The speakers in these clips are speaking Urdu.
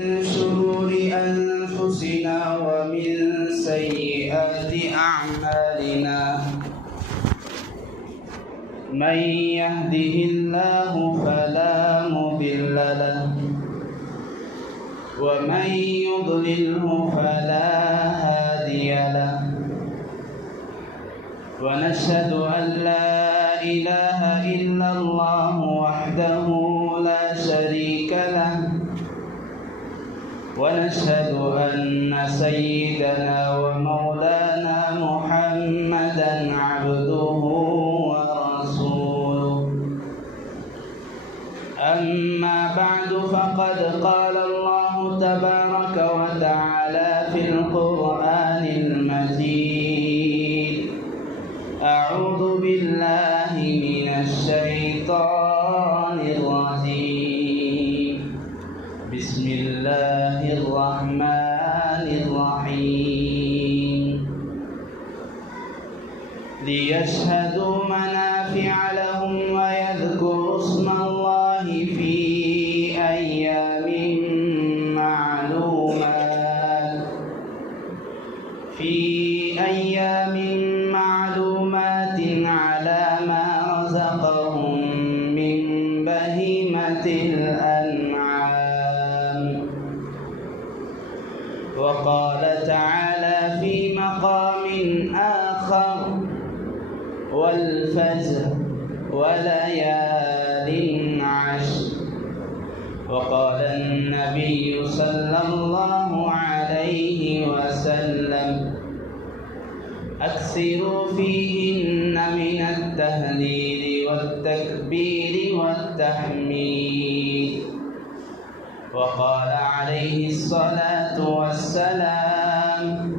من شرور أنفسنا ومن سيئات أعمالنا من يهده الله فلا مضل له ومن يضلله فلا هادي له ونشهد أن لا إله إلا الله وحده لا شريك له ونشهد أن سيدنا ومولانا محمدا عبده ورسوله أما بعد فقد قال الله تبارك وتعالى في القرآن المجيد أعوذ بالله من الشيطان الرجيم بسم الله الرحمن الرحيم ليشهدوا منافع لهم ويذكروا اسم الله في أيام معلومات على ما رزقهم من بهيمة الأنعام وقال تعالى في مقام آخر والفجر وليال عشر وقال النبي صلى الله عليه وسلم أكثروا فيهن من التهليل والتكبير والتحميد وقال عليه الصلاة والسلام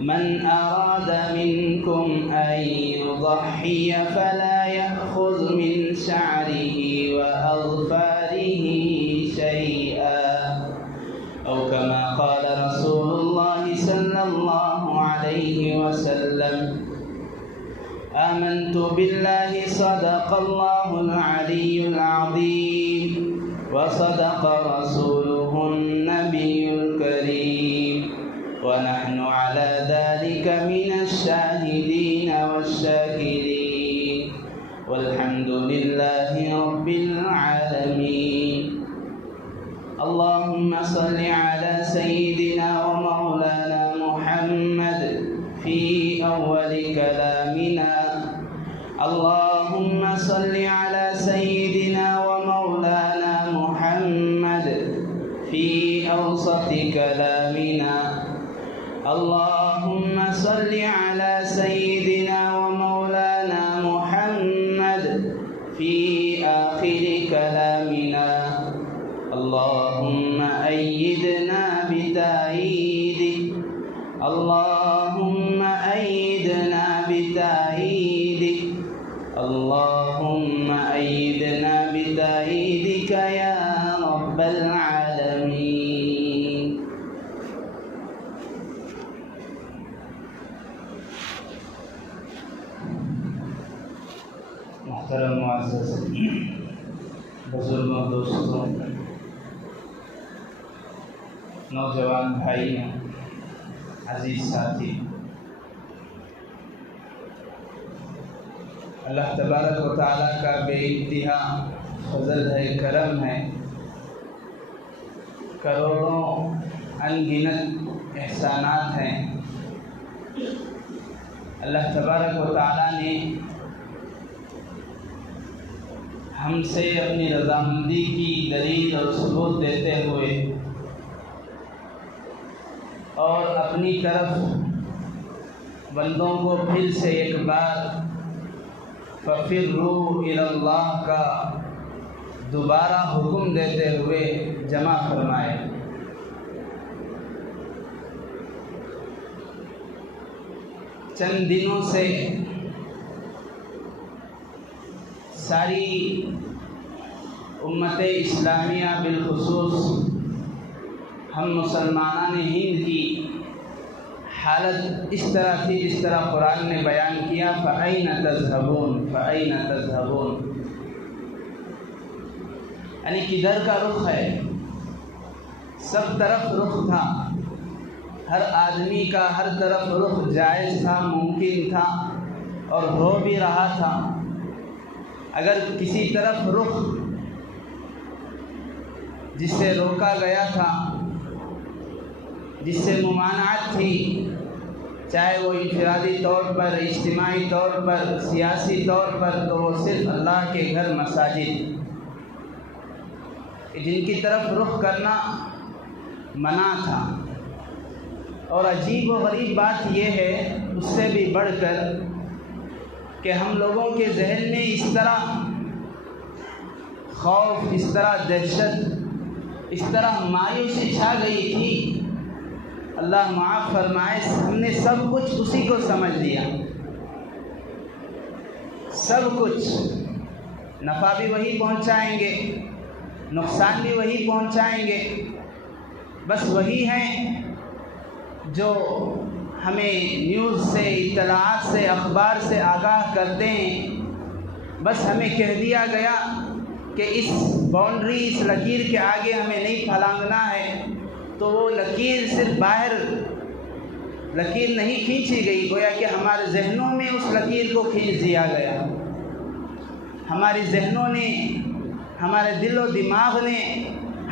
من أراد منكم أن يضحي فلا يأخذ من شعره وأظفاره شيئا أو كما قال رسول الله صلى الله عليه وسلم آمنت بالله صدق الله العلي العظيم وصدق رسوله النبي الكريم ونحن على ذلك من الشاهدين والشاكرين والحمد لله رب العالمين اللهم صل على سيدنا ومولانا محمد في أول كلامنا اللهم صل على سيدنا ومولانا محمد في أوسط كلامنا اللهم صل على سيدنا ومولانا محمد في آخر كلامنا اللهم أيدنا بتأييدك اللهم أيدنا بتأييدك اللهم أيدنا بتأييدك يا رب العالمين محترم معزز بزرگوں دوستوں نوجوان بھائی عزیز ساتھی اللہ تبارک و تعالیٰ کا بے انتہا فضل ہے کرم ہے کروڑوں انگنت احسانات ہیں اللہ تبارک و تعالیٰ نے ہم سے اپنی رضامندی کی دلیل اور ثبوت دیتے ہوئے اور اپنی طرف بندوں کو پھر سے ایک بار فَفِرُّوا إِلَى اللَّهِ کا دوبارہ حکم دیتے ہوئے جمع فرمائے چند دنوں سے ساری امت اسلامیہ بالخصوص ہم مسلمانان ہند کی حالت اس طرح تھی جس طرح قرآن نے بیان کیا فَأَيْنَ تَذْهَبُونَ فَأَيْنَ تَذْهَبُونَ یعنی کدھر کا رخ ہے. سب طرف رخ تھا، ہر آدمی کا ہر طرف رخ جائز تھا، ممکن تھا اور ہو بھی رہا تھا۔ اگر کسی طرف رخ جس سے روکا گیا تھا، جس سے ممانعت تھی، چاہے وہ انفرادی طور پر، اجتماعی طور پر، سیاسی طور پر، تو وہ صرف اللہ کے گھر مساجد، جن کی طرف رخ کرنا منع تھا۔ اور عجیب و غریب بات یہ ہے اس سے بھی بڑھ کر کہ ہم لوگوں کے ذہن میں اس طرح خوف، اس طرح دہشت، اس طرح مایوسی چھا گئی تھی، اللہ معاف فرمائے، ہم نے سب کچھ اسی کو سمجھ لیا، سب کچھ، نفع بھی وہی پہنچائیں گے، نقصان بھی وہی پہنچائیں گے، بس وہی ہیں جو ہمیں نیوز سے، اطلاعات سے، اخبار سے آگاہ کرتے ہیں۔ بس ہمیں کہہ دیا گیا کہ اس باؤنڈری، اس لکیر کے آگے ہمیں نہیں پھلانگنا ہے، تو وہ لکیر صرف باہر لکیر نہیں کھینچی گئی، گویا کہ ہمارے ذہنوں میں اس لکیر کو کھینچ دیا گیا۔ ہمارے ذہنوں نے، ہمارے دل و دماغ نے،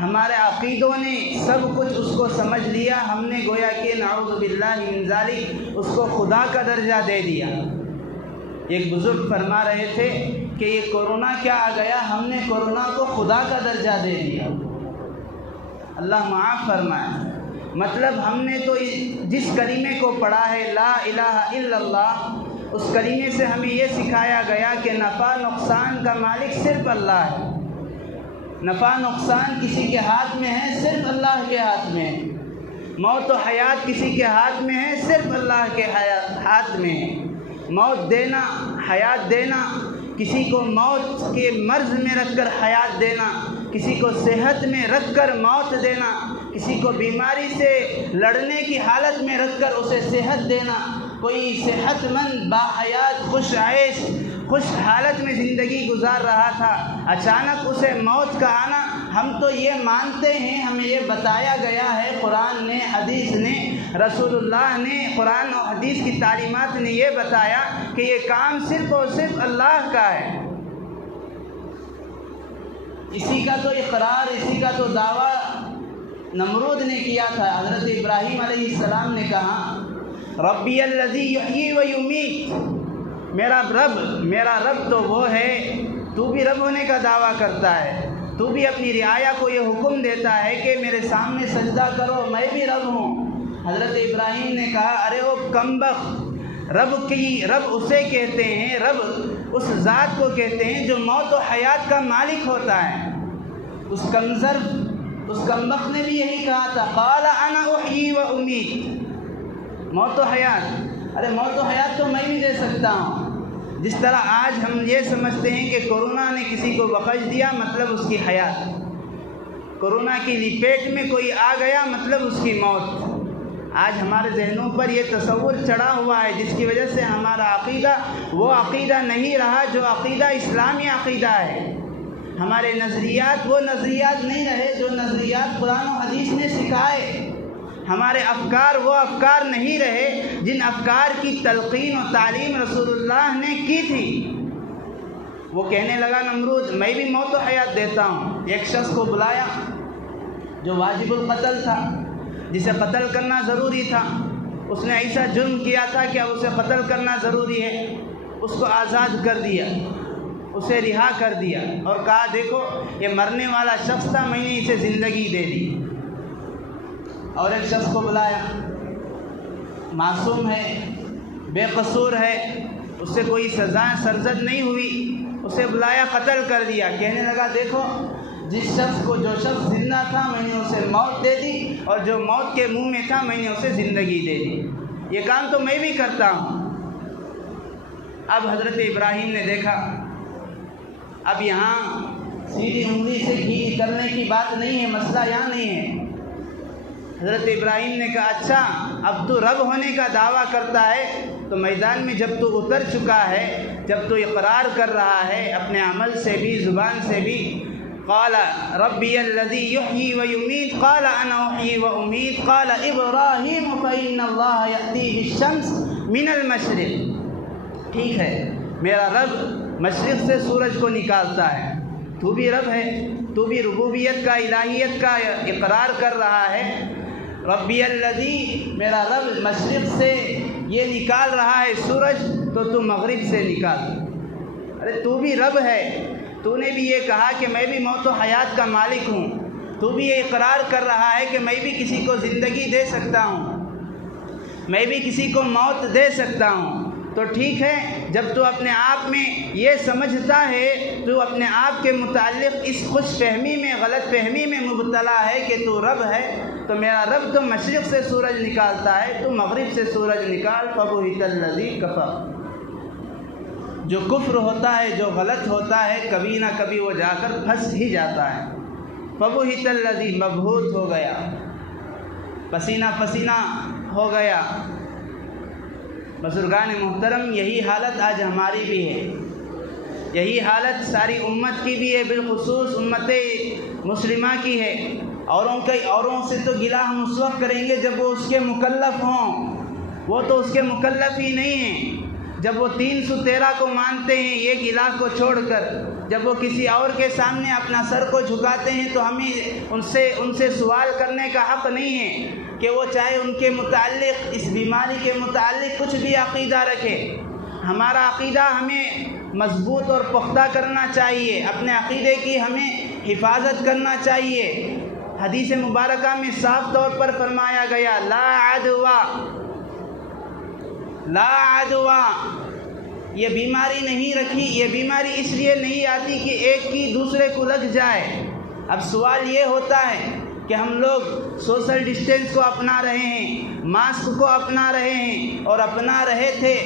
ہمارے عقیدوں نے سب کچھ اس کو سمجھ لیا، ہم نے گویا کہ نعوذ باللہ من ذالک اس کو خدا کا درجہ دے دیا۔ ایک بزرگ فرما رہے تھے کہ یہ کورونا کیا آ گیا، ہم نے کورونا کو خدا کا درجہ دے دیا۔ اللہ معاف فرمائے، مطلب ہم نے تو جس کلمے کو پڑھا ہے لا الہ الا اللہ، اس کلمے سے ہمیں یہ سکھایا گیا کہ نفع نقصان کا مالک صرف اللہ ہے، نفع نقصان کسی کے ہاتھ میں ہے، صرف اللہ کے ہاتھ میں ہے، موت و حیات کسی کے ہاتھ میں ہے، صرف اللہ کے ہاتھ میں ہے، موت دینا، حیات دینا، کسی کو موت کے مرض میں رکھ کر حیات دینا، کسی کو صحت میں رکھ کر موت دینا، کسی کو بیماری سے لڑنے کی حالت میں رکھ کر اسے صحت دینا۔ کوئی صحت مند، باحیات، خوش عیش، خوش حالت میں زندگی گزار رہا تھا، اچانک اسے موت کا آنا، ہم تو یہ مانتے ہیں، ہمیں یہ بتایا گیا ہے قرآن نے، حدیث نے، رسول اللہ نے، قرآن اور حدیث کی تعلیمات نے یہ بتایا کہ یہ کام صرف اور صرف اللہ کا ہے۔ اسی کا تو اقرار، اسی کا تو دعویٰ نمرود نے کیا تھا۔ حضرت ابراہیم علیہ السلام نے کہا ربی الذی یحیی و یمیت، میرا رب تو وہ ہے، تو بھی رب ہونے کا دعویٰ کرتا ہے، تو بھی اپنی رعایا کو یہ حکم دیتا ہے کہ میرے سامنے سجدہ کرو، میں بھی رب ہوں۔ حضرت ابراہیم نے کہا ارے وہ کمبخت، رب اسے کہتے ہیں، رب اس ذات کو کہتے ہیں جو موت و حیات کا مالک ہوتا ہے۔ اس کمبخت نے بھی یہی کہا تھا، قال انا احیی و امیت، موت و حیات، ارے موت و حیات تو میں بھی دے سکتا ہوں۔ جس طرح آج ہم یہ سمجھتے ہیں کہ کورونا نے کسی کو بخش دیا مطلب اس کی حیات، کورونا کی لپیٹ میں کوئی آ گیا مطلب اس کی موت۔ آج ہمارے ذہنوں پر یہ تصور چڑھا ہوا ہے جس کی وجہ سے ہمارا عقیدہ وہ عقیدہ نہیں رہا جو عقیدہ اسلامی عقیدہ ہے، ہمارے نظریات وہ نظریات نہیں رہے جو نظریات قرآن و حدیث نے سکھائے، ہمارے افکار وہ افکار نہیں رہے جن افکار کی تلقین و تعلیم رسول اللہ نے کی تھی۔ وہ کہنے لگا نمرود میں بھی موت و حیات دیتا ہوں۔ ایک شخص کو بلایا جو واجب القتل تھا، جسے قتل کرنا ضروری تھا، اس نے ایسا جرم کیا تھا کہ اب اسے قتل کرنا ضروری ہے، اس کو آزاد کر دیا، اسے رہا کر دیا اور کہا دیکھو یہ مرنے والا شخص تھا، میں نے اسے زندگی دے دی۔ اور ایک شخص کو بلایا، معصوم ہے، بے قصور ہے، اس سے کوئی سزا سرزد نہیں ہوئی، اسے بلایا، قتل کر دیا، کہنے لگا دیکھو جو شخص زندہ تھا میں نے اسے موت دے دی، اور جو موت کے منہ میں تھا میں نے اسے زندگی دے دی، یہ کام تو میں بھی کرتا ہوں۔ اب حضرت ابراہیم نے دیکھا اب یہاں سیدھی انگلی سے گھی نکلنے کی بات نہیں ہے، مسئلہ یہاں نہیں ہے۔ حضرت ابراہیم نے کہا اچھا اب تو رب ہونے کا دعویٰ کرتا ہے تو میدان میں جب تو اتر چکا ہے، جب تو اقرار کر رہا ہے اپنے عمل سے بھی زبان سے بھی، قال ربي الذي يحيي ويميت قال أنا أحيي وأميت قال إبراهيم فإن الله يأتي بالشمس من المشرق. ٹھیک ہے، میرا رب مشرق سے سورج کو نکالتا ہے. تو بھی رب ہے، تو بھی ربوبیت کا، الہیت کا اقرار کر رہا ہے. ربی الذی، میرا رب مشرق سے یہ نکال رہا ہے سورج، تو مغرب سے نکال. ارے تو بھی رب ہے، تو نے بھی یہ کہا کہ میں بھی موت و حیات کا مالک ہوں. تو بھی یہ اقرار کر رہا ہے کہ میں بھی کسی کو زندگی دے سکتا ہوں، میں بھی کسی کو موت دے سکتا ہوں. تو ٹھیک ہے، جب تو اپنے آپ میں یہ سمجھتا ہے، تو اپنے آپ کے متعلق اس خوش فہمی میں، غلط فہمی میں مبتلا ہے کہ تو رب ہے، تو میرا رب تو مشرق سے سورج نکالتا ہے، تو مغرب سے سورج نکال. فبہت الذی کفر. جو کفر ہوتا ہے، جو غلط ہوتا ہے، کبھی نہ کبھی وہ جا کر پھنس ہی جاتا ہے. فبہت الذی، مبہوت ہو گیا، پسینہ پسینہ ہو گیا. بزرگان محترم، یہی حالت آج ہماری بھی ہے، یہی حالت ساری امت کی بھی ہے، بالخصوص امت مسلمہ کی ہے. اوروں سے تو گلہ ہم اس وقت کریں گے جب وہ اس کے مکلف ہوں. وہ تو اس کے مکلف ہی نہیں ہیں. جب وہ 313 کو مانتے ہیں ایک الہ کو چھوڑ کر، جب وہ کسی اور کے سامنے اپنا سر کو جھکاتے ہیں، تو ہمیں ان سے سوال کرنے کا حق نہیں ہے کہ وہ چاہے ان کے متعلق، اس بیماری کے متعلق کچھ بھی عقیدہ رکھے. ہمارا عقیدہ ہمیں مضبوط اور پختہ کرنا چاہیے، اپنے عقیدے کی ہمیں حفاظت کرنا چاہیے. حدیث مبارکہ میں صاف طور پر فرمایا گیا، لا عدوہ، لا عدوہ. یہ بیماری نہیں رکھی، یہ بیماری اس لیے نہیں آتی کہ ایک کی دوسرے کو لگ جائے. اب سوال یہ ہوتا ہے کہ ہم لوگ سوشل ڈسٹینس کو اپنا رہے ہیں، ماسک کو اپنا رہے ہیں، اور اپنا رہے تھے،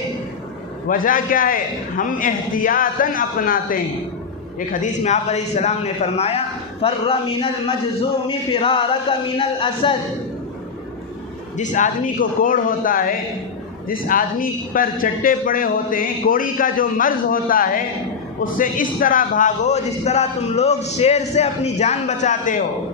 وجہ کیا ہے؟ ہم احتیاطاً اپناتے ہیں. ایک حدیث میں آپ علیہ السلام نے فرمایا، فر من المجذوم فرارک من الاسد. جس آدمی کو کوڑ ہوتا ہے، جس آدمی پر چٹے پڑے ہوتے ہیں، کوڑی کا جو مرض ہوتا ہے، اس سے اس طرح بھاگو جس طرح تم لوگ شیر سے اپنی جان بچاتے ہو.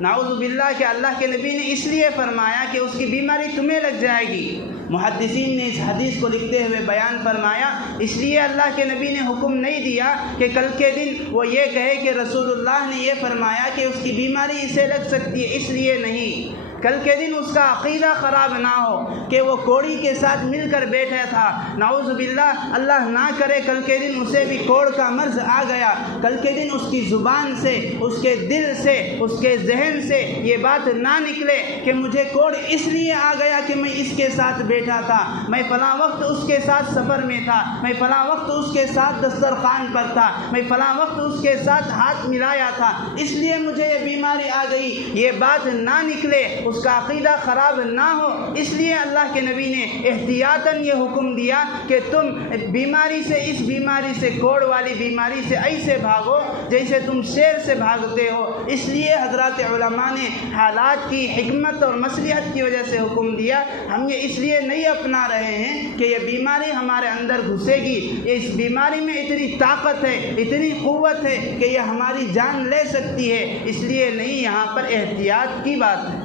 نعوذ باللہ کہ اللہ کے نبی نے اس لیے فرمایا کہ اس کی بیماری تمہیں لگ جائے گی. محدثین نے اس حدیث کو لکھتے ہوئے بیان فرمایا، اس لیے اللہ کے نبی نے حکم نہیں دیا کہ کل کے دن وہ یہ کہے کہ رسول اللہ نے یہ فرمایا کہ اس کی بیماری اسے لگ سکتی ہے. اس لیے نہیں، کل کے دن اس کا عقیدہ خراب نہ ہو کہ وہ کوڑی کے ساتھ مل کر بیٹھا تھا. نعوذ باللہ، اللہ نہ کرے کل کے دن اسے بھی کوڑ کا مرض آ گیا. کل کے دن اس کی زبان سے، اس کے دل سے، اس کے ذہن سے یہ بات نہ نکلے کہ مجھے کوڑ اس لیے آ گیا کہ میں اس کے ساتھ بیٹھا تھا، میں فلاں وقت اس کے ساتھ سفر میں تھا، میں فلاں وقت اس کے ساتھ دسترخوان پر تھا، میں فلاں وقت اس کے ساتھ ہاتھ ملایا تھا، اس لیے مجھے یہ بیماری آ گئی. یہ بات نہ نکلے، اس کا عقیدہ خراب نہ ہو، اس لیے اللہ کے نبی نے احتیاطاً یہ حکم دیا کہ تم بیماری سے، اس بیماری سے، کوڑ والی بیماری سے ایسے بھاگو جیسے تم شیر سے بھاگتے ہو. اس لیے حضرات علماء نے حالات کی حکمت اور مصلحت کی وجہ سے حکم دیا. ہم یہ اس لیے نہیں اپنا رہے ہیں کہ یہ بیماری ہمارے اندر گھسے گی، اس بیماری میں اتنی طاقت ہے، اتنی قوت ہے کہ یہ ہماری جان لے سکتی ہے. اس لیے نہیں، یہاں پر احتیاط کی بات ہے.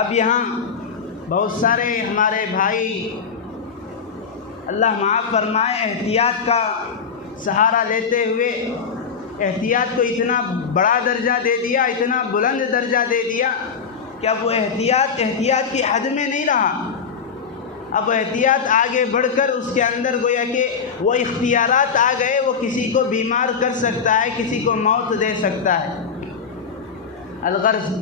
اب یہاں بہت سارے ہمارے بھائی، اللہ معاف فرمائے، احتیاط کا سہارا لیتے ہوئے احتیاط کو اتنا بڑا درجہ دے دیا، اتنا بلند درجہ دے دیا کہ اب وہ احتیاط کی حد میں نہیں رہا. اب احتیاط آگے بڑھ کر اس کے اندر گویا کہ وہ اختیارات آ گئے، وہ کسی کو بیمار کر سکتا ہے، کسی کو موت دے سکتا ہے. الغرض،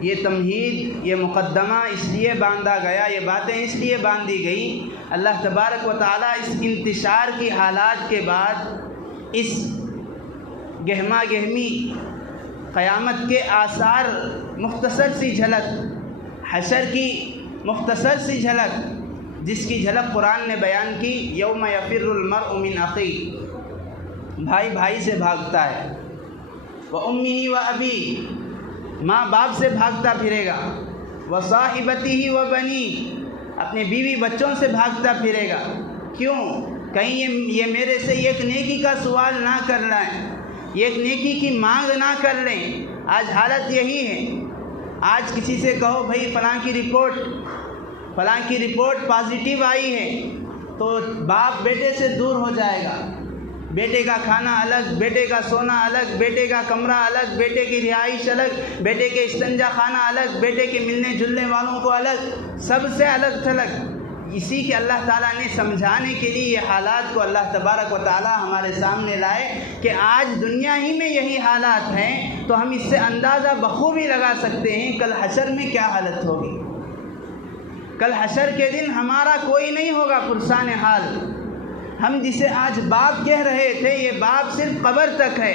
یہ تمہید، یہ مقدمہ اس لیے باندھا گیا، یہ باتیں اس لیے باندھی گئیں. اللہ تبارک و تعالیٰ اس انتشار کی حالات کے بعد، اس گہما گہمی قیامت کے آثار، مختصر سی جھلک، حشر کی مختصر سی جھلک، جس کی جھلک قرآن نے بیان کی، یوم یفر المرء من اخیہ، بھائی بھائی سے بھاگتا ہے، وامہ وابیہ، ماں باپ سے بھاگتا پھرے گا، وصاحبتہ وبنیہ، اپنے بیوی بچوں سے بھاگتا پھرے گا. کیوں؟ کہیں یہ میرے سے ایک نیکی کا سوال نہ کر لیں، ایک نیکی کی مانگ نہ کر لیں۔ آج حالت یہی ہے، آج کسی سے کہو بھائی فلاں کی رپورٹ پازیٹیو آئی ہے تو باپ بیٹے سے دور ہو جائے گا، بیٹے کا کھانا الگ، بیٹے کا سونا الگ، بیٹے کا کمرہ الگ، بیٹے کی رہائش الگ، بیٹے کے استنجا خانہ الگ، بیٹے کے ملنے جلنے والوں کو الگ، سب سے الگ تھلگ۔ اسی کے اللہ تعالیٰ نے سمجھانے کے لیے یہ حالات کو اللہ تبارک و تعالیٰ ہمارے سامنے لائے کہ آج دنیا ہی میں یہی حالات ہیں، تو ہم اس سے اندازہ بخوبی لگا سکتے ہیں کل حشر میں کیا حالت ہوگی۔ کل حشر کے دن ہمارا کوئی نہیں ہوگا پرسان حال۔ ہم جسے آج باپ کہہ رہے تھے یہ باپ صرف قبر تک ہے،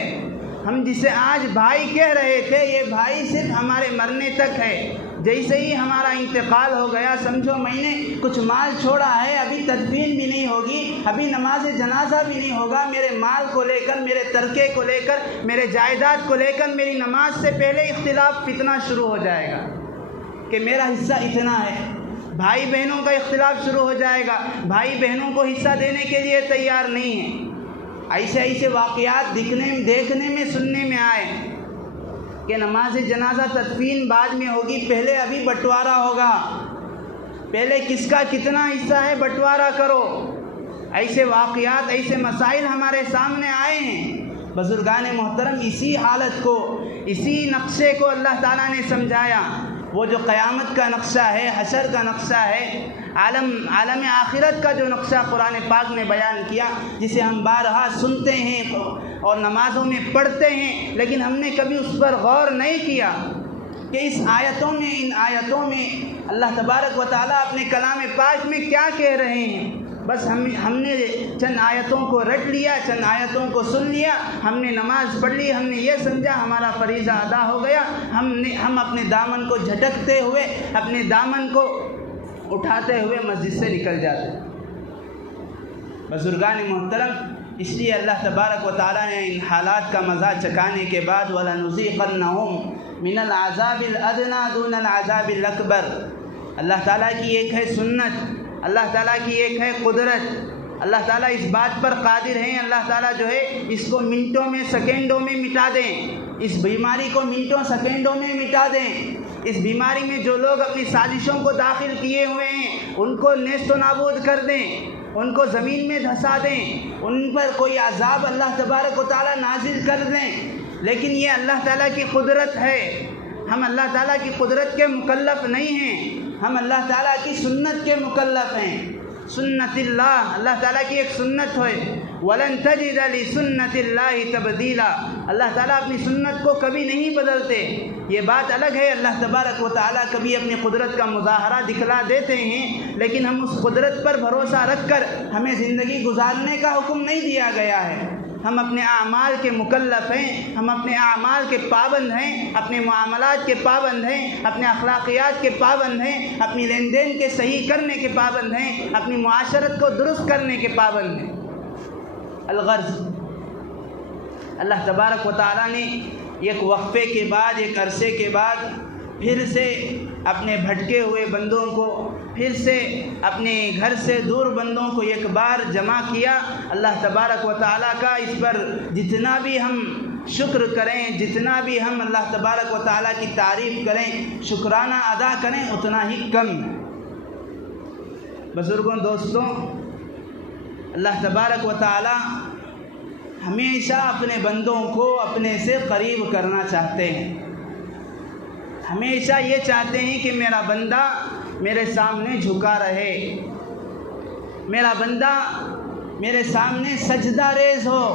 ہم جسے آج بھائی کہہ رہے تھے یہ بھائی صرف ہمارے مرنے تک ہے۔ جیسے ہی ہمارا انتقال ہو گیا، سمجھو میں نے کچھ مال چھوڑا ہے، ابھی تدفین بھی نہیں ہوگی، ابھی نماز جنازہ بھی نہیں ہوگا، میرے مال کو لے کر، میرے ترکے کو لے کر، میرے جائیداد کو لے کر میری نماز سے پہلے اختلاف فتنہ شروع ہو جائے گا کہ میرا حصہ اتنا ہے۔ بھائی بہنوں کا اختلاف شروع ہو جائے گا، بھائی بہنوں کو حصہ دینے کے لیے تیار نہیں ہیں۔ ایسے واقعات دیکھنے میں سننے میں آئے کہ نماز جنازہ تدفین بعد میں ہوگی، پہلے ابھی بٹوارا ہوگا، پہلے کس کا کتنا حصہ ہے بٹوارا کرو۔ ایسے واقعات، ایسے مسائل ہمارے سامنے آئے ہیں۔ بزرگان محترم، اسی حالت کو، اسی نقشے کو اللہ تعالیٰ نے سمجھایا۔ وہ جو قیامت کا نقشہ ہے، حشر کا نقشہ ہے، عالم آخرت کا جو نقشہ قرآن پاک نے بیان کیا، جسے ہم بارہا سنتے ہیں اور نمازوں میں پڑھتے ہیں، لیکن ہم نے کبھی اس پر غور نہیں کیا کہ ان آیتوں میں اللہ تبارک و تعالیٰ اپنے کلام پاک میں کیا کہہ رہے ہیں۔ بس ہم نے چند آیتوں کو رٹ لیا، چند آیتوں کو سن لیا، ہم نے نماز پڑھ لی، ہم نے یہ سمجھا ہمارا فریضہ ادا ہو گیا، ہم اپنے دامن کو جھٹکتے ہوئے، اپنے دامن کو اٹھاتے ہوئے مسجد سے نکل جاتے۔ بزرگان محترم، اس لیے اللہ تبارک و تعالیٰ نے ان حالات کا مزہ چکانے کے بعد وَلَنُذِيقَنَّهُمْ مِنَ الْعَذَابِ الْأَدْنَىٰ دُونَ الْعَذَابِ الْأَكْبَرِ۔ اللہ تعالیٰ کی ایک ہے سنت، اللہ تعالیٰ کی ایک ہے قدرت، اللہ تعالیٰ اس بات پر قادر ہیں، اللہ تعالیٰ جو ہے اس کو منٹوں میں سیکنڈوں میں مٹا دیں، اس بیماری کو منٹوں سیکنڈوں میں مٹا دیں۔ اس بیماری میں جو لوگ اپنی سازشوں کو داخل کیے ہوئے ہیں ان کو نیست و نابود کر دیں، ان کو زمین میں دھسا دیں، ان پر کوئی عذاب اللہ تبارک و تعالیٰ نازل کر دیں، لیکن یہ اللہ تعالیٰ کی قدرت ہے۔ ہم اللہ تعالیٰ کی قدرت کے مکلف نہیں ہیں، ہم اللہ تعالیٰ کی سنت کے مکلف ہیں۔ سنت اللہ، اللہ تعالیٰ کی ایک سنت ہے، وَلَن تَجِدَ لِسُنَّتِ اللَّهِ تَبْدِيلًا۔ اللہ تعالیٰ اپنی سنت کو کبھی نہیں بدلتے۔ یہ بات الگ ہے، اللہ تبارک و تعالیٰ کبھی اپنی قدرت کا مظاہرہ دکھلا دیتے ہیں، لیکن ہم اس قدرت پر بھروسہ رکھ کر ہمیں زندگی گزارنے کا حکم نہیں دیا گیا ہے۔ ہم اپنے اعمال کے مکلف ہیں، ہم اپنے اعمال کے پابند ہیں، اپنے معاملات کے پابند ہیں، اپنے اخلاقیات کے پابند ہیں، اپنی لین دین کے صحیح کرنے کے پابند ہیں، اپنی معاشرت کو درست کرنے کے پابند ہیں۔ الغرض، اللہ تبارک و تعالیٰ نے ایک وقفے کے بعد، ایک عرصے کے بعد پھر سے اپنے بھٹکے ہوئے بندوں کو، پھر سے اپنے گھر سے دور بندوں کو ایک بار جمع کیا۔ اللہ تبارک و تعالیٰ کا اس پر جتنا بھی ہم شکر کریں، جتنا بھی ہم اللہ تبارک و تعالیٰ کی تعریف کریں، شکرانہ ادا کریں، اتنا ہی کم ہے۔ بزرگوں، دوستوں، اللہ تبارک و تعالیٰ ہمیشہ اپنے بندوں کو اپنے سے قریب کرنا چاہتے ہیں، ہمیشہ یہ چاہتے ہیں کہ میرا بندہ میرے سامنے جھکا رہے، میرا بندہ میرے سامنے سجدہ ریز ہو۔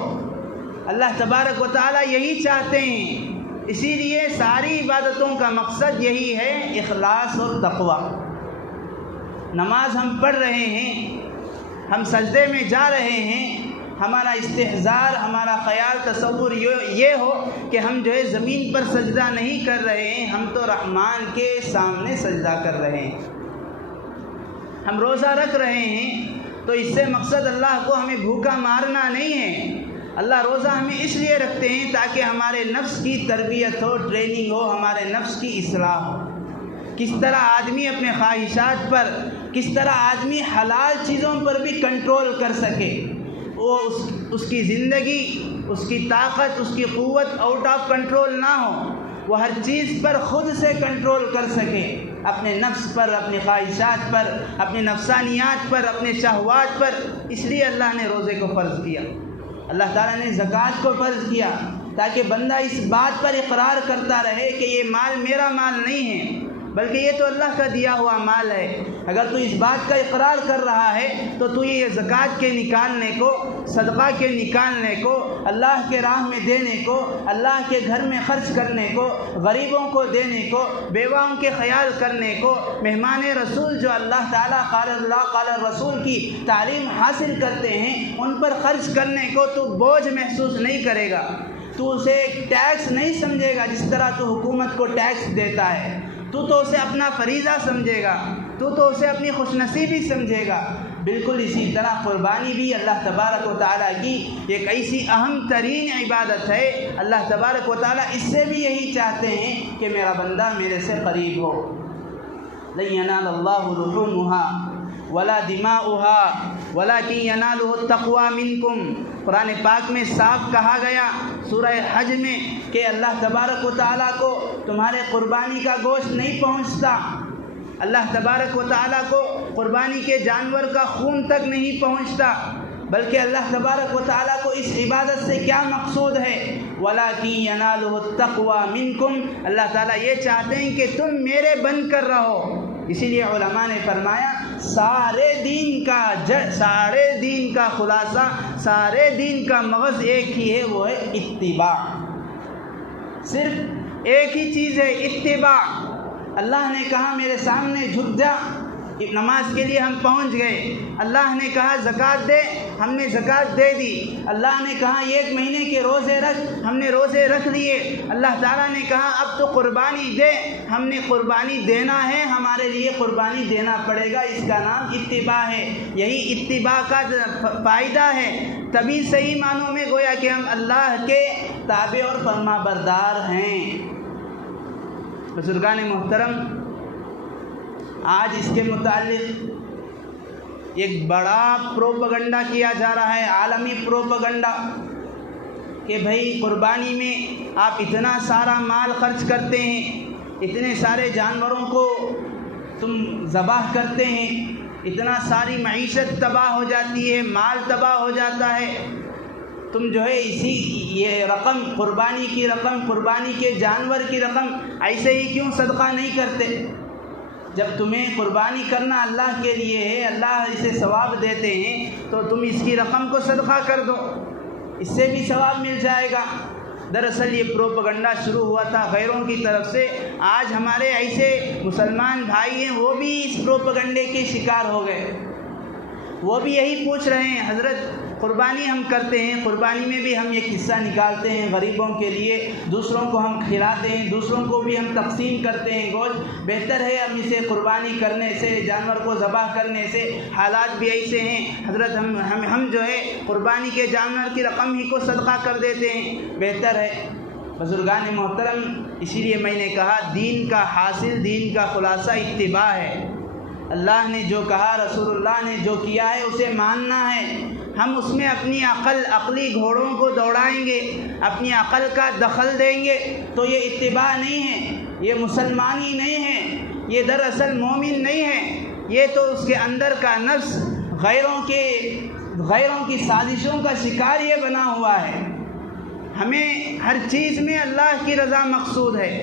اللہ تبارک و تعالیٰ یہی چاہتے ہیں، اسی لیے ساری عبادتوں کا مقصد یہی ہے، اخلاص اور تقوی۔ نماز ہم پڑھ رہے ہیں، ہم سجدے میں جا رہے ہیں، ہمارا استحضار، ہمارا خیال، تصور یہ ہو کہ ہم جو ہے زمین پر سجدہ نہیں کر رہے ہیں، ہم تو رحمان کے سامنے سجدہ کر رہے ہیں۔ ہم روزہ رکھ رہے ہیں تو اس سے مقصد اللہ کو ہمیں بھوکا مارنا نہیں ہے۔ اللہ روزہ ہمیں اس لیے رکھتے ہیں تاکہ ہمارے نفس کی تربیت ہو، ٹریننگ ہو، ہمارے نفس کی اصلاح ہو۔ کس طرح آدمی اپنے خواہشات پر، کس طرح آدمی حلال چیزوں پر بھی کنٹرول کر سکے۔ وہ اس کی زندگی، اس کی طاقت، اس کی قوت آؤٹ آف کنٹرول نہ ہو، وہ ہر چیز پر خود سے کنٹرول کر سکے، اپنے نفس پر، اپنی خواہشات پر، اپنی نفسانیات پر، اپنے شہوات پر۔ اس لیے اللہ نے روزے کو فرض کیا، اللہ تعالیٰ نے زکوٰۃ کو فرض کیا، تاکہ بندہ اس بات پر اقرار کرتا رہے کہ یہ مال میرا مال نہیں ہے بلکہ یہ تو اللہ کا دیا ہوا مال ہے۔ اگر تو اس بات کا اقرار کر رہا ہے تو یہ زکوٰۃ کے نکالنے کو، صدقہ کے نکالنے کو، اللہ کے راہ میں دینے کو، اللہ کے گھر میں خرچ کرنے کو، غریبوں کو دینے کو، بیواؤں کے خیال کرنے کو، مہمان رسول جو اللہ تعالیٰ قال اللہ قال رسول کی تعلیم حاصل کرتے ہیں ان پر خرچ کرنے کو تو بوجھ محسوس نہیں کرے گا، تو اسے ایک ٹیکس نہیں سمجھے گا۔ جس طرح تو حکومت کو ٹیکس دیتا ہے تو اسے اپنا فریضہ سمجھے گا، تو اسے اپنی خوش نصیبی سمجھے گا۔ بالکل اسی طرح قربانی بھی اللہ تبارک و تعالیٰ کی ایک ایسی اہم ترین عبادت ہے۔ اللہ تبارک و تعالیٰ اس سے بھی یہی چاہتے ہیں کہ میرا بندہ میرے سے قریب ہو۔ لن ینال اللہ لحومها ولا دماؤها ولکن ینالہ التقوی منکم۔ قرآن پاک میں صاف کہا گیا سورہ حج میں کہ اللہ تبارک و تعالیٰ کو تمہارے قربانی کا گوشت نہیں پہنچتا، اللہ تبارک و تعالیٰ کو قربانی کے جانور کا خون تک نہیں پہنچتا، بلکہ اللہ تبارک و تعالیٰ کو اس عبادت سے کیا مقصود ہے؟ وَلَكِنْ يَنَالُهُ التَّقْوَى مِنْكُمْ۔ اللہ تعالیٰ یہ چاہتے ہیں کہ تم میرے بن کر رہو۔ اسی لیے علماء نے فرمایا سارے دین کا خلاصہ، سارے دین کا مغز ایک ہی ہے، وہ ہے اتباع۔ صرف ایک ہی چیز ہے، اتباع۔ اللہ نے کہا میرے سامنے جھک جا، نماز کے لیے ہم پہنچ گئے۔ اللہ نے کہا زکوٰۃ دے، ہم نے زکوٰۃ دے دی۔ اللہ نے کہا 1 مہینے کے روزے رکھ، ہم نے روزے رکھ لیے۔ اللہ تعالیٰ نے کہا اب تو قربانی دے، ہم نے قربانی دینا ہے، ہمارے لیے قربانی دینا پڑے گا۔ اس کا نام اتباع ہے، یہی اتباع کا فائدہ ہے۔ تبھی صحیح معنوں میں گویا کہ ہم اللہ کے تابع اور فرما بردار ہیں۔ بزرگان محترم، آج اس کے متعلق ایک بڑا پروپیگنڈا کیا جا رہا ہے، عالمی پروپیگنڈا، کہ بھائی قربانی میں آپ اتنا سارا مال خرچ کرتے ہیں، اتنے سارے جانوروں کو تم ذبح کرتے ہیں، اتنا ساری معیشت تباہ ہو جاتی ہے، مال تباہ ہو جاتا ہے، تم جو ہے یہ رقم، قربانی کی رقم، قربانی کے جانور کی رقم ایسے ہی کیوں صدقہ نہیں کرتے؟ جب تمہیں قربانی کرنا اللہ کے لیے ہے، اللہ اسے ثواب دیتے ہیں، تو تم اس کی رقم کو صدقہ کر دو، اس سے بھی ثواب مل جائے گا۔ دراصل یہ پروپیگنڈا شروع ہوا تھا غیروں کی طرف سے۔ آج ہمارے ایسے مسلمان بھائی ہیں، وہ بھی اس پروپیگنڈے کے شکار ہو گئے، وہ بھی یہی پوچھ رہے ہیں حضرت قربانی ہم کرتے ہیں، قربانی میں بھی ہم ایک حصہ نکالتے ہیں غریبوں کے لیے، دوسروں کو ہم کھلاتے ہیں، دوسروں کو بھی ہم تقسیم کرتے ہیں گوشت، بہتر ہے ہم اسے قربانی کرنے سے، جانور کو ذبح کرنے سے، حالات بھی ایسے ہیں حضرت ہم جو ہے قربانی کے جانور کی رقم ہی کو صدقہ کر دیتے ہیں، بہتر ہے۔ بزرگان محترم، اسی لیے میں نے کہا دین کا حاصل، دین کا خلاصہ اتباع ہے۔ اللہ نے جو کہا، رسول اللہ نے جو کیا ہے اسے ماننا ہے۔ ہم اس میں اپنی عقلی گھوڑوں کو دوڑائیں گے، اپنی عقل کا دخل دیں گے تو یہ اتباع نہیں ہے، یہ مسلمانی نہیں ہے، یہ دراصل مومن نہیں ہے، یہ تو اس کے اندر کا نفس غیروں کی سازشوں کا شکار یہ بنا ہوا ہے۔ ہمیں ہر چیز میں اللہ کی رضا مقصود ہے۔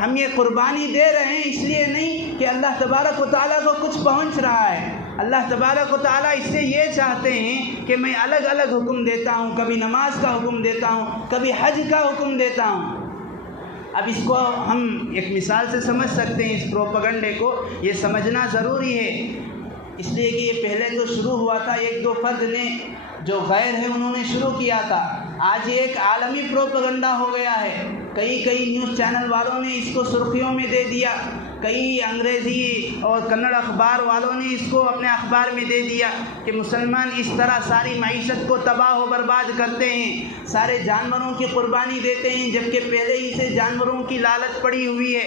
ہم یہ قربانی دے رہے ہیں اس لیے نہیں کہ اللہ تبارک و تعالیٰ کو کچھ پہنچ رہا ہے۔ اللہ تبارک و تعالیٰ اس سے یہ چاہتے ہیں کہ میں الگ الگ حکم دیتا ہوں، کبھی نماز کا حکم دیتا ہوں، کبھی حج کا حکم دیتا ہوں۔ اب اس کو ہم ایک مثال سے سمجھ سکتے ہیں، اس پروپیگنڈے کو یہ سمجھنا ضروری ہے، اس لیے کہ یہ پہلے تو شروع ہوا تھا 1-2 فرد نے جو غیر ہے انہوں نے شروع کیا تھا، آج یہ ایک عالمی پروپیگنڈا ہو گیا ہے۔ کئی نیوز چینل والوں نے اس کو سرخیوں میں دے دیا، کئی انگریزی اور کنڑ اخبار والوں نے اس کو اپنے اخبار میں دے دیا کہ مسلمان اس طرح ساری معیشت کو تباہ و برباد کرتے ہیں، سارے جانوروں کی قربانی دیتے ہیں، جبکہ پہلے ہی سے جانوروں کی لالچ پڑی ہوئی ہے۔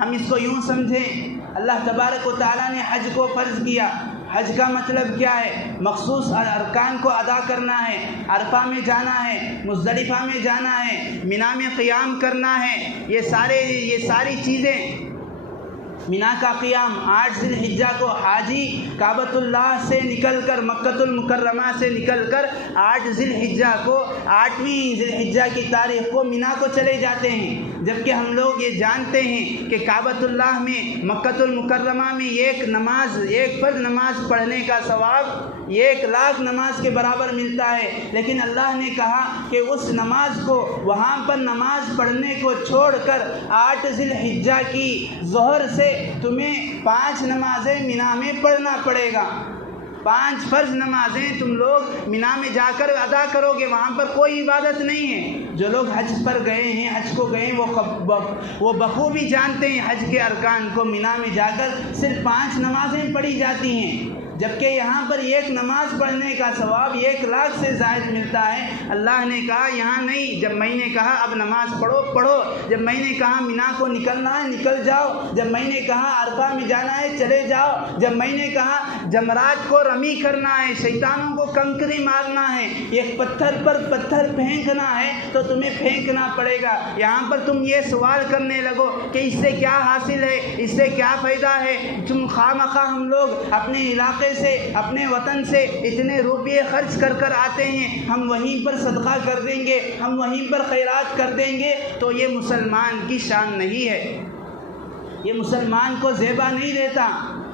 ہم اس کو یوں سمجھیں، اللہ تبارک و تعالیٰ نے حج کو فرض کیا، حج کا مطلب کیا ہے؟ مخصوص ارکان کو ادا کرنا ہے، عرفہ میں جانا ہے، مزدلفہ میں جانا ہے، منا میں قیام کرنا ہے، یہ ساری چیزیں۔ منا کا قیام 8 ذی الحجہ کو حاجی کعبۃ اللہ سے نکل کر مکۃ المکرمہ سے نکل کر 8 ذی الحجہ کو 8ویں ذی الحجہ کی تاریخ کو منا کو چلے جاتے ہیں، جبکہ ہم لوگ یہ جانتے ہیں کہ کعبۃ اللہ میں مکۃ المکرمہ میں ایک فرض نماز پڑھنے کا ثواب 1,00,000 نماز کے برابر ملتا ہے، لیکن اللہ نے کہا کہ اس نماز کو وہاں پر نماز پڑھنے کو چھوڑ کر 8 ذی الحجہ کی ظہر سے تمہیں 5 نمازیں منا میں پڑھنا پڑے گا۔ 5 فرض نمازیں تم لوگ منا میں جا کر ادا کرو گے، وہاں پر کوئی عبادت نہیں ہے۔ جو لوگ حج پر گئے ہیں، حج کو گئے ہیں، وہ بخوبی جانتے ہیں حج کے ارکان کو۔ منا میں جا کر صرف 5 نمازیں پڑھی جاتی ہیں، جبکہ یہاں پر 1 نماز پڑھنے کا ثواب 1,00,000 سے زائد ملتا ہے۔ اللہ نے کہا یہاں نہیں، جب میں نے کہا اب نماز پڑھو، جب میں نے کہا منا کو نکلنا ہے نکل جاؤ، جب میں نے کہا عرفہ میں جانا ہے چلے جاؤ، جب میں نے کہا جمرات کو رمی کرنا ہے، شیطانوں کو کنکری مارنا ہے، ایک پتھر پر پتھر پھینکنا ہے تو تمہیں پھینکنا پڑے گا۔ یہاں پر تم یہ سوال کرنے لگو کہ اس سے کیا حاصل ہے، اس سے کیا فائدہ ہے؟ تم خواہ ہم لوگ اپنے علاقے سے، اپنے وطن سے اتنے روپے خرچ کر آتے ہیں، ہم وہیں پر صدقہ کر دیں گے، ہم وہیں پر خیرات کر دیں گے، تو یہ مسلمان کی شان نہیں ہے، یہ مسلمان کو زیبا نہیں دیتا۔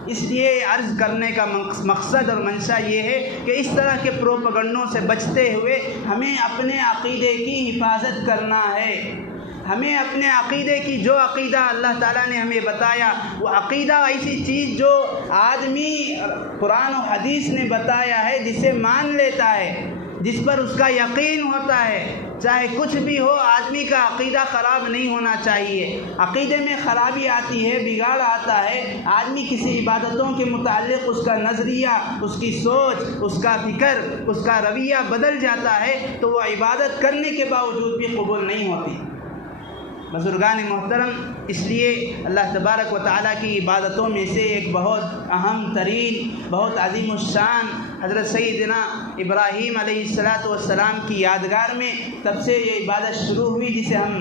اس لیے عرض کرنے کا مقصد اور منشا یہ ہے کہ اس طرح کے پروپیگنڈوں سے بچتے ہوئے ہمیں اپنے عقیدے کی حفاظت کرنا ہے۔ ہمیں اپنے عقیدے کی، جو عقیدہ اللہ تعالیٰ نے ہمیں بتایا، وہ عقیدہ ایسی چیز جو آدمی قرآن و حدیث نے بتایا ہے، جسے مان لیتا ہے، جس پر اس کا یقین ہوتا ہے، چاہے کچھ بھی ہو، آدمی کا عقیدہ خراب نہیں ہونا چاہیے۔ عقیدے میں خرابی آتی ہے، بگاڑ آتا ہے، آدمی کسی عبادتوں کے متعلق اس کا نظریہ، اس کی سوچ، اس کا فکر، اس کا رویہ بدل جاتا ہے تو وہ عبادت کرنے کے باوجود بھی قبول نہیں ہوتی۔ بزرگان محترم، اس لیے اللہ تبارک و تعالیٰ کی عبادتوں میں سے ایک بہت اہم ترین، بہت عظیم الشان حضرت سیدنا ابراہیم علیہ السلام کی یادگار میں تب سے یہ عبادت شروع ہوئی، جسے ہم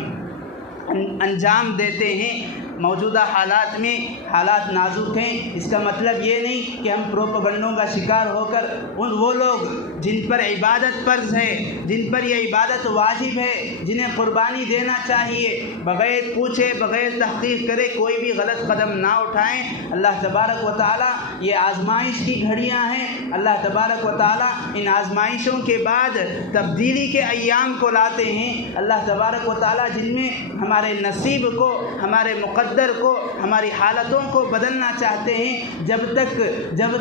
انجام دیتے ہیں۔ موجودہ حالات میں حالات نازک ہیں، اس کا مطلب یہ نہیں کہ ہم پروپیگنڈوں کا شکار ہو کر وہ لوگ جن پر عبادت فرض ہے، جن پر یہ عبادت واجب ہے، جنہیں قربانی دینا چاہیے، بغیر پوچھے، بغیر تحقیق کرے کوئی بھی غلط قدم نہ اٹھائیں۔ اللہ تبارک و تعالیٰ یہ آزمائش کی گھڑیاں ہیں، اللہ تبارک و تعالیٰ ان آزمائشوں کے بعد تبدیلی کے ایام کو لاتے ہیں۔ اللہ تبارک و تعالیٰ جن میں ہمارے نصیب کو، ہمارے مقدر کو، ہماری حالتوں کو بدلنا چاہتے ہیں۔ جب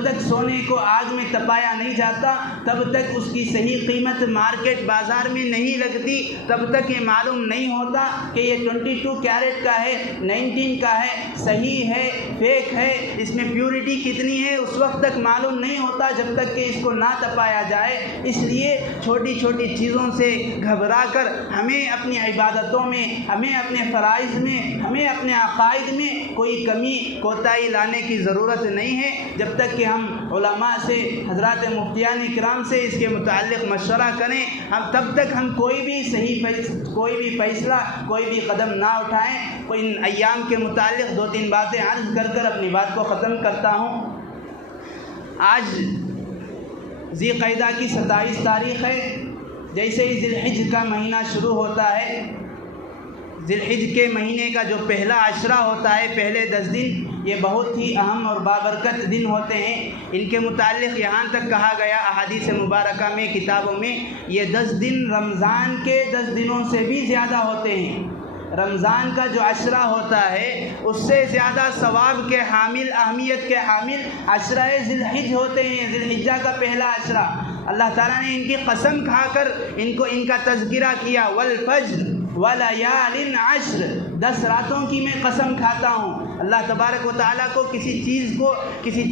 تک سونے کو آگ میں تپایا نہیں جاتا، تب تک اس کی صحیح قیمت مارکیٹ بازار میں نہیں لگتی، تب تک یہ معلوم نہیں ہوتا کہ یہ 22 کیرٹ کا ہے، 19 کا ہے، صحیح ہے، فیک ہے، اس میں پیورٹی کتنی ہے، اس وقت تک معلوم نہیں ہوتا جب تک کہ اس کو نہ تپایا جائے۔ اس لیے چھوٹی چھوٹی چیزوں سے گھبرا کر ہمیں اپنی عبادتوں میں، ہمیں اپنے فرائض میں، ہمیں اپنے عقائد میں کوئی کمی کوتاہی لانے کی ضرورت نہیں ہے۔ جب تک کہ ہم علماء سے، حضرات مفتیان کرام سے اس کے متعلق مشورہ کریں، تب تک ہم کوئی بھی فیصلہ، کوئی بھی قدم نہ اٹھائیں۔ ان ایام کے متعلق 2-3 باتیں عرض کر کر اپنی بات کو ختم کرتا ہوں۔ آج ذی قعدہ کی 27 تاریخ ہے۔ جیسے ہی ذی الحجہ کا مہینہ شروع ہوتا ہے، ذی الحجہ کے مہینے کا جو پہلا عشرہ ہوتا ہے، پہلے 10 دن، یہ بہت ہی اہم اور بابرکت دن ہوتے ہیں۔ ان کے متعلق یہاں تک کہا گیا احادیث مبارکہ میں، کتابوں میں، یہ 10 دن رمضان کے 10 دنوں سے بھی زیادہ ہوتے ہیں۔ رمضان کا جو عشرہ ہوتا ہے اس سے زیادہ ثواب کے حامل، اہمیت کے حامل عشرہ ذی الحجہ ہوتے ہیں، ذی الحجہ کا پہلا عشرہ۔ اللہ تعالیٰ نے ان کی قسم کھا کر ان کا تذکرہ کیا، والفجر وَلَيَالٍ عَشْرٍ 10 راتوں کی میں قسم کھاتا ہوں۔ اللہ تبارک و تعالیٰ کو کسی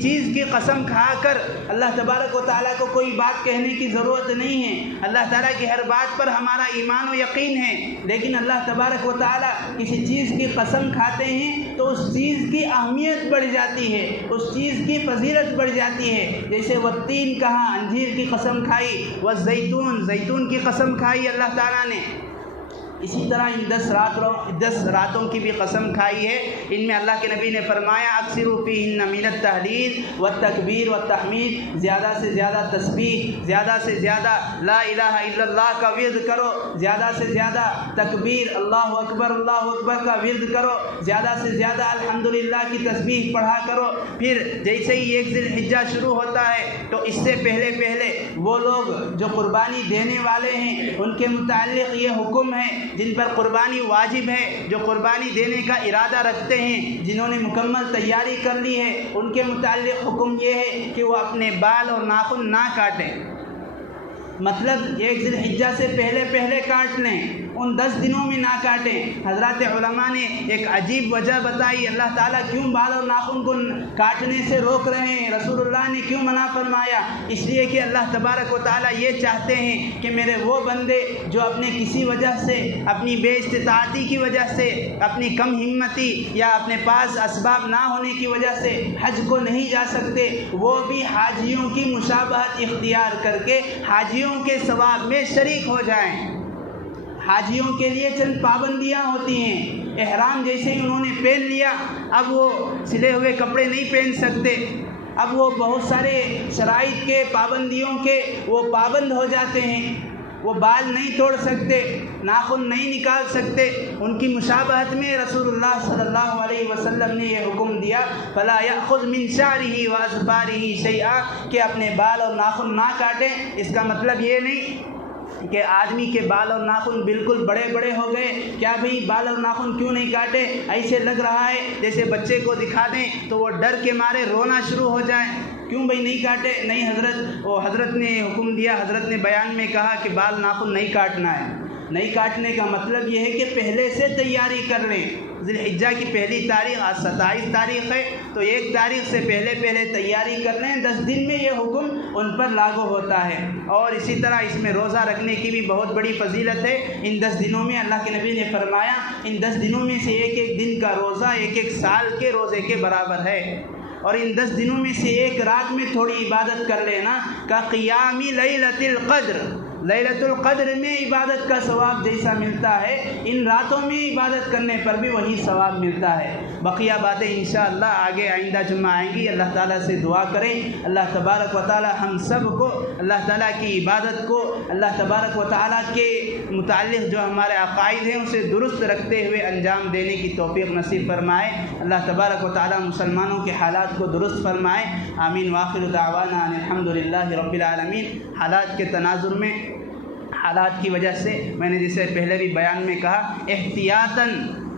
چیز کی قسم کھا کر اللہ تبارک و تعالیٰ کو کوئی بات کہنے کی ضرورت نہیں ہے۔ اللہ تعالیٰ کی ہر بات پر ہمارا ایمان و یقین ہے، لیکن اللہ تبارک و تعالیٰ کسی چیز کی قسم کھاتے ہیں تو اس چیز کی اہمیت بڑھ جاتی ہے، اس چیز کی فضیلت بڑھ جاتی ہے۔ جیسے والتین کہا، انجیر کی قسم کھائی، والزیتون، زیتون کی قسم کھائی اللہ تعالیٰ نے۔ اسی طرح ان 10 راتوں کی بھی قسم کھائی ہے۔ ان میں اللہ کے نبی نے فرمایا اکثروا فیہن من التہلیل والتکبیر والتحمید، زیادہ سے زیادہ تسبیح، زیادہ سے زیادہ لا الہ الا اللہ کا ورد کرو، زیادہ سے زیادہ تکبیر اللہ اکبر کا ورد کرو، زیادہ سے زیادہ الحمدللہ کی تسبیح پڑھا کرو۔ پھر جیسے ہی 1 ذی الحجہ شروع ہوتا ہے تو اس سے پہلے وہ لوگ جو قربانی دینے والے ہیں ان کے متعلق یہ حکم ہے جن پر قربانی واجب ہے، جو قربانی دینے کا ارادہ رکھتے ہیں، جنہوں نے مکمل تیاری کر لی ہے، ان کے متعلق حکم یہ ہے کہ وہ اپنے بال اور ناخن نہ کاٹیں۔ مطلب 1 ذی الحجہ سے پہلے کاٹ لیں، ان 10 دنوں میں نہ کاٹیں۔ حضرات علماء نے ایک عجیب وجہ بتائی، اللہ تعالیٰ کیوں بال اور ناخن کو کاٹنے سے روک رہے ہیں، رسول اللہ نے کیوں منع فرمایا؟ اس لیے کہ اللہ تبارک و تعالیٰ یہ چاہتے ہیں کہ میرے وہ بندے جو اپنے کسی وجہ سے، اپنی بے استطاعتی کی وجہ سے، اپنی کم ہمتی یا اپنے پاس اسباب نہ ہونے کی وجہ سے حج کو نہیں جا سکتے، وہ بھی حاجیوں کی مشابہت اختیار کر کے حاجیوں کے ثواب میں شریک ہو جائیں۔ حاجیوں کے لیے چند پابندیاں ہوتی ہیں۔ احرام جیسے ہی انہوں نے پہن لیا، اب وہ سلے ہوئے کپڑے نہیں پہن سکتے، اب وہ بہت سارے شرائط کے، پابندیوں کے وہ پابند ہو جاتے ہیں۔ وہ بال نہیں توڑ سکتے، ناخن نہیں نکال سکتے۔ ان کی مشابہت میں رسول اللہ صلی اللہ علیہ وسلم نے یہ حکم دیا فلا یأخذ من شعرہ واظفارہ شیئا، کہ اپنے بال اور ناخن نہ کاٹیں۔ اس کا مطلب یہ نہیں کہ آدمی کے بال اور ناخن بالکل بڑے ہو گئے، کیا بھئی بال اور ناخن کیوں نہیں کاٹے؟ ایسے لگ رہا ہے جیسے بچے کو دکھا دیں تو وہ ڈر کے مارے رونا شروع ہو جائیں، کیوں بھئی نہیں کاٹے؟ نہیں حضرت، وہ حضرت نے حکم دیا، حضرت نے بیان میں کہا کہ بال ناخن نہیں کاٹنا ہے۔ نہیں کاٹنے کا مطلب یہ ہے کہ پہلے سے تیاری کر لیں۔ ذی الحجہ کی پہلی تاریخ آج 27 تاریخ ہے، تو 1 تاریخ سے پہلے تیاری کر لیں، 10 دن میں یہ حکم ان پر لاگو ہوتا ہے۔ اور اسی طرح اس میں روزہ رکھنے کی بھی بہت بڑی فضیلت ہے۔ ان 10 دنوں میں اللہ کے نبی نے فرمایا ان 10 دنوں میں سے ایک دن کا روزہ 1 سال کے روزے کے برابر ہے۔ اور ان 10 دنوں میں سے ایک رات میں تھوڑی عبادت کر لینا کا قیام لیلۃ القدر، لیلۃ القدر میں عبادت کا ثواب جیسا ملتا ہے، ان راتوں میں عبادت کرنے پر بھی وہی ثواب ملتا ہے۔ بقیہ باتیں انشاءاللہ آگے آئندہ جمعہ آئیں گی۔ اللہ تعالیٰ سے دعا کریں اللہ تبارک و تعالیٰ ہم سب کو اللہ تعالیٰ کی عبادت کو، اللہ تبارک و تعالیٰ کے متعلق جو ہمارے عقائد ہیں اسے درست رکھتے ہوئے انجام دینے کی توفیق نصیب فرمائے۔ اللہ تبارک و تعالیٰ مسلمانوں کے حالات کو درست فرمائے۔ آمین۔ وآخر دعوانا ان الحمدللہ رب العالمین۔ حالات کے تناظر میں، حالات کی وجہ سے میں نے جسے پہلے بھی بیان میں کہا، احتیاطاً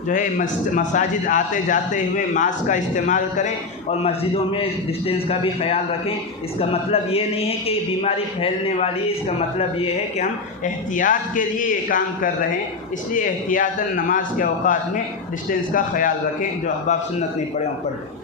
جو ہے مساجد آتے جاتے ہوئے ماسک کا استعمال کریں اور مسجدوں میں ڈسٹینس کا بھی خیال رکھیں۔ اس کا مطلب یہ نہیں ہے کہ بیماری پھیلنے والی ہے، اس کا مطلب یہ ہے کہ ہم احتیاط کے لیے یہ کام کر رہے ہیں، اس لیے احتیاطاً نماز کے اوقات میں ڈسٹینس کا خیال رکھیں۔ جو احباب سنت نہیں پڑھے ہوں پڑھ لیں۔